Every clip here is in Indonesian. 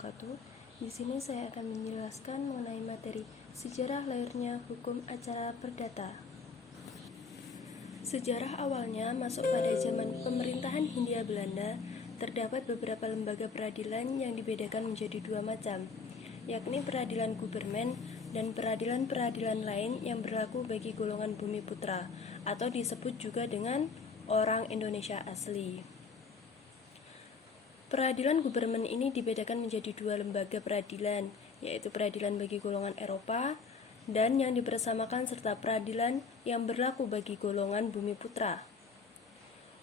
wabarakatuh. Di sini saya akan menjelaskan mengenai materi sejarah lahirnya hukum acara perdata. Sejarah awalnya masuk pada zaman pemerintahan Hindia Belanda. Terdapat beberapa lembaga peradilan yang dibedakan menjadi dua macam, yakni peradilan gubermen dan peradilan-peradilan lain yang berlaku bagi golongan bumi putra, atau disebut juga dengan orang Indonesia asli. Peradilan gubermen ini dibedakan menjadi dua lembaga peradilan, yaitu peradilan bagi golongan Eropa dan yang dibersamakan serta peradilan yang berlaku bagi golongan bumi putra.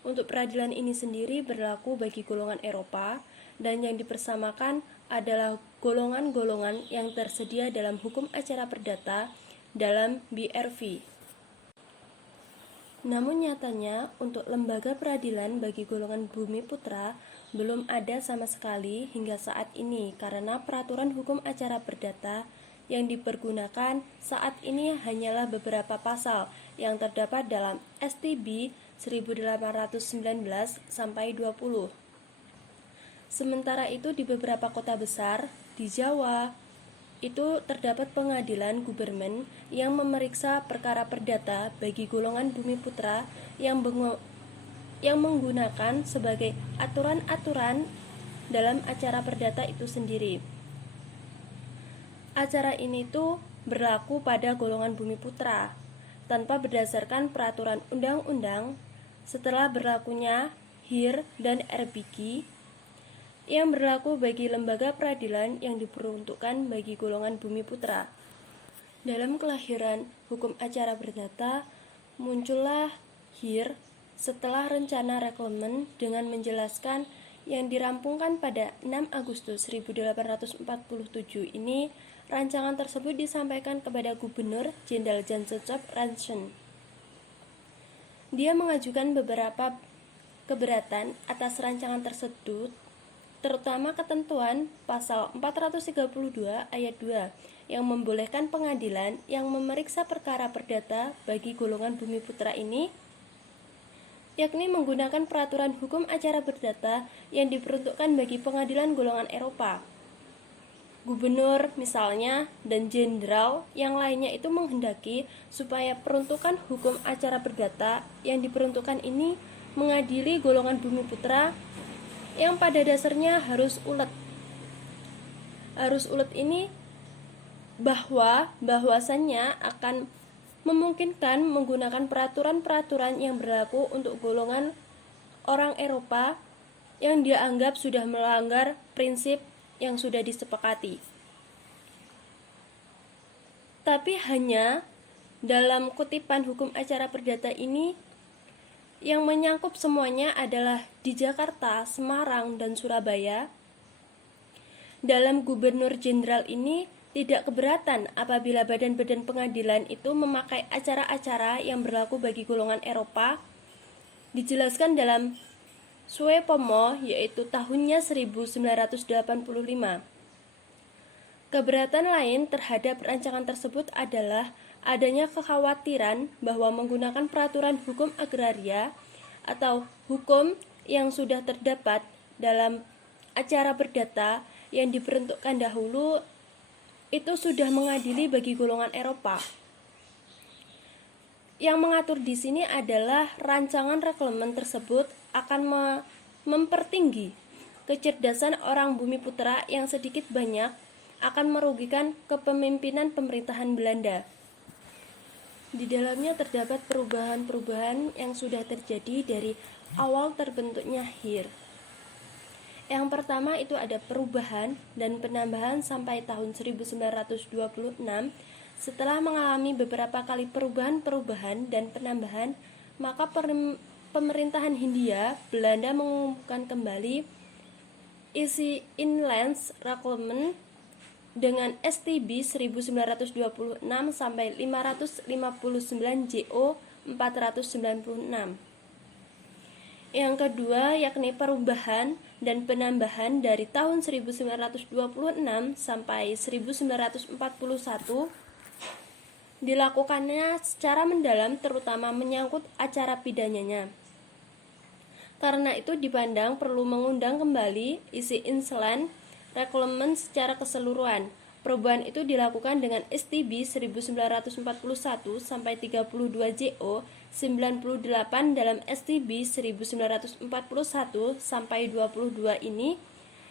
Untuk peradilan ini sendiri berlaku bagi golongan Eropa dan yang dipersamakan adalah golongan-golongan yang tersedia dalam hukum acara perdata dalam BRV. Namun nyatanya untuk lembaga peradilan bagi golongan bumi putra belum ada sama sekali hingga saat ini karena peraturan hukum acara perdata yang dipergunakan saat ini hanyalah beberapa pasal yang terdapat dalam STB 1819 sampai 20. Sementara itu di beberapa kota besar di Jawa itu terdapat pengadilan gubermen yang memeriksa perkara perdata bagi golongan bumi putra yang menggunakan sebagai aturan-aturan dalam acara perdata itu sendiri. Acara ini tuh berlaku pada golongan bumi putra tanpa berdasarkan peraturan undang-undang setelah berlakunya HIR dan RBG yang berlaku bagi lembaga peradilan yang diperuntukkan bagi golongan bumi putra. Dalam kelahiran hukum acara perdata muncullah HIR setelah rencana reglemen dengan menjelaskan yang dirampungkan pada 6 Agustus 1847 ini. Rancangan tersebut disampaikan kepada Gubernur Jenderal Jansen Ranson. Dia mengajukan beberapa keberatan atas rancangan tersebut, terutama ketentuan pasal 432 ayat 2 yang membolehkan pengadilan yang memeriksa perkara perdata bagi golongan bumi putra ini, yakni menggunakan peraturan hukum acara perdata yang diperuntukkan bagi pengadilan golongan Eropa. Gubernur misalnya dan jenderal yang lainnya itu menghendaki supaya peruntukan hukum acara perdata yang diperuntukkan ini mengadili golongan bumi putra yang pada dasarnya harus ulet. Harus ulet ini bahwasannya akan memungkinkan menggunakan peraturan-peraturan yang berlaku untuk golongan orang Eropa yang dianggap sudah melanggar prinsip yang sudah disepakati. Tapi hanya dalam kutipan hukum acara perdata ini yang menyangkup semuanya adalah di Jakarta, Semarang, dan Surabaya. Dalam Gubernur Jenderal ini tidak keberatan apabila badan-badan pengadilan itu memakai acara-acara yang berlaku bagi golongan Eropa. Dijelaskan dalam Suepomo, yaitu tahunnya 1985. Keberatan lain terhadap rancangan tersebut adalah adanya kekhawatiran bahwa menggunakan peraturan hukum agraria atau hukum yang sudah terdapat dalam acara perdata yang diperuntukkan dahulu itu sudah mengadili bagi golongan Eropa. Yang mengatur di sini adalah rancangan reglemen tersebut akan mempertinggi kecerdasan orang bumi putra yang sedikit banyak akan merugikan kepemimpinan pemerintahan Belanda. Di dalamnya terdapat perubahan-perubahan yang sudah terjadi dari awal terbentuknya HIR. Yang pertama itu ada perubahan dan penambahan sampai tahun 1926. Setelah mengalami beberapa kali perubahan-perubahan dan penambahan, maka pemerintahan Hindia Belanda mengumumkan kembali isi Inland Reglement dengan STB 1926 sampai 559 JO 496. Yang kedua yakni perubahan dan penambahan dari tahun 1926 sampai 1941 dilakukannya secara mendalam terutama menyangkut acara pidananya. Karena itu dipandang perlu mengundang kembali isi Inland Reklamen secara keseluruhan. Perubahan itu dilakukan dengan STB 1941 sampai 32 JO 98 dalam STB 1941 sampai 22 ini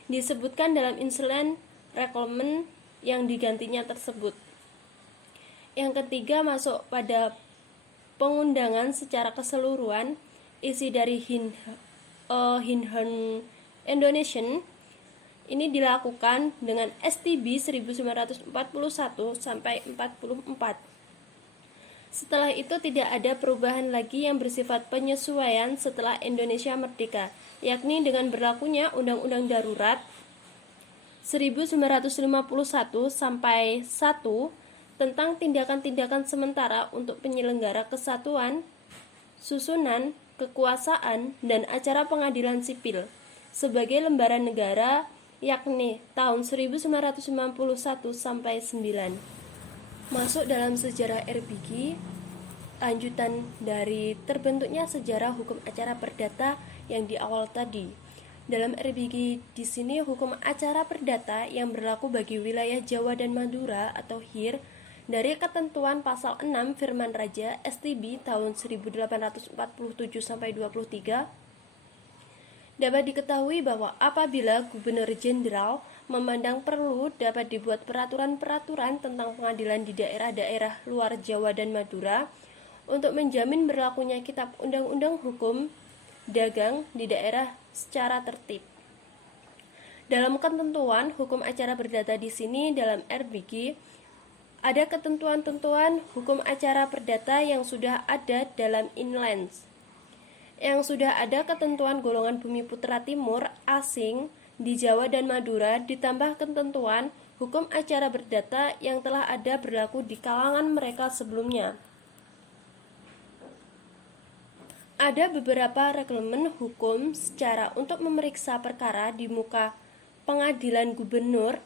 disebutkan dalam instrumen reklamen yang digantinya tersebut. Yang ketiga masuk pada pengundangan secara keseluruhan. Isi dari Hinhern Indonesian ini dilakukan dengan STB 1941 sampai 44. Setelah itu tidak ada perubahan lagi yang bersifat penyesuaian setelah Indonesia merdeka, yakni dengan berlakunya Undang-Undang Darurat 1951 sampai 1 tentang tindakan-tindakan sementara untuk penyelenggara kesatuan, susunan, kekuasaan, dan acara pengadilan sipil sebagai lembaran negara, yakni tahun 1991 sampai 9. Masuk dalam sejarah RBG, lanjutan dari terbentuknya sejarah hukum acara perdata yang di awal tadi. Dalam RBG di sini hukum acara perdata yang berlaku bagi wilayah Jawa dan Madura atau HIR dari ketentuan pasal 6 Firman Raja STB tahun 1847 sampai 23 dapat diketahui bahwa apabila Gubernur Jenderal memandang perlu dapat dibuat peraturan-peraturan tentang pengadilan di daerah-daerah luar Jawa dan Madura untuk menjamin berlakunya kitab undang-undang hukum dagang di daerah secara tertib. Dalam ketentuan hukum acara perdata di sini dalam RBG ada ketentuan-tentuan hukum acara perdata yang sudah ada dalam Inlands, yang sudah ada ketentuan golongan bumi putra timur asing di Jawa dan Madura, ditambah ketentuan hukum acara perdata yang telah ada berlaku di kalangan mereka sebelumnya. Ada beberapa reglemen hukum secara untuk memeriksa perkara di muka pengadilan gubernur.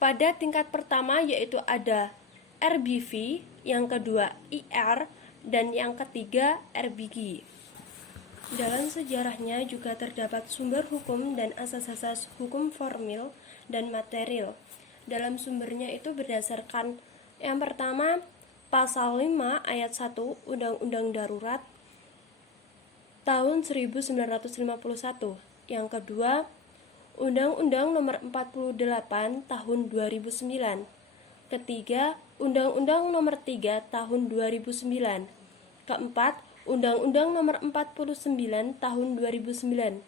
Pada tingkat pertama yaitu ada RBV, yang kedua IR, dan yang ketiga RBG. Dalam sejarahnya juga terdapat sumber hukum dan asas-asas hukum formil dan material. Dalam sumbernya itu berdasarkan yang pertama pasal 5 ayat 1 Undang-Undang Darurat tahun 1951. Yang kedua Undang-Undang Nomor 48 Tahun 2009. Ketiga, Undang-Undang Nomor 3 Tahun 2009. Keempat, Undang-Undang Nomor 49 Tahun 2009.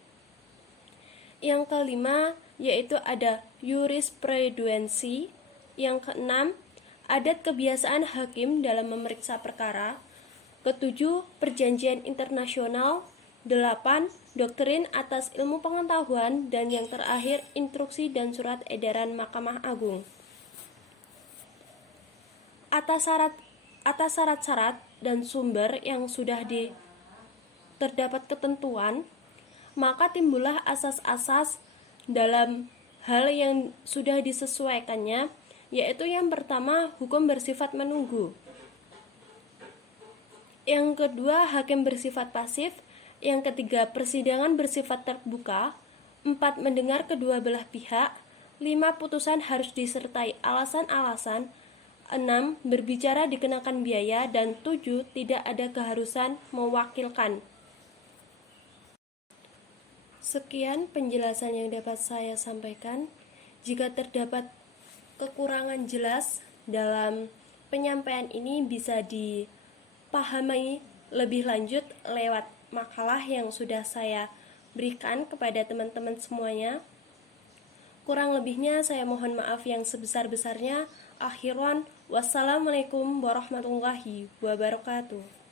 Yang kelima, yaitu ada jurisprudensi. Yang keenam, adat kebiasaan hakim dalam memeriksa perkara. Ketujuh, perjanjian internasional. 8. Doktrin atas ilmu pengetahuan, dan yang terakhir instruksi dan surat edaran Mahkamah Agung. Atas syarat-syarat dan sumber yang sudah terdapat ketentuan, maka timbullah asas-asas dalam hal yang sudah disesuaikannya, yaitu yang pertama hukum bersifat menunggu. Yang kedua hakim bersifat pasif. Yang ketiga, persidangan bersifat terbuka. 4. Mendengar kedua belah pihak. 5. Putusan harus disertai alasan-alasan. 6. Berbicara dikenakan biaya. Dan 7. Tidak ada keharusan mewakilkan. Sekian penjelasan yang dapat saya sampaikan. Jika terdapat kekurangan jelas dalam penyampaian ini bisa dipahami lebih lanjut lewat makalah yang sudah saya berikan kepada teman-teman semuanya. Kurang lebihnya saya mohon maaf yang sebesar-besarnya. Akhiran, wassalamualaikum warahmatullahi wabarakatuh.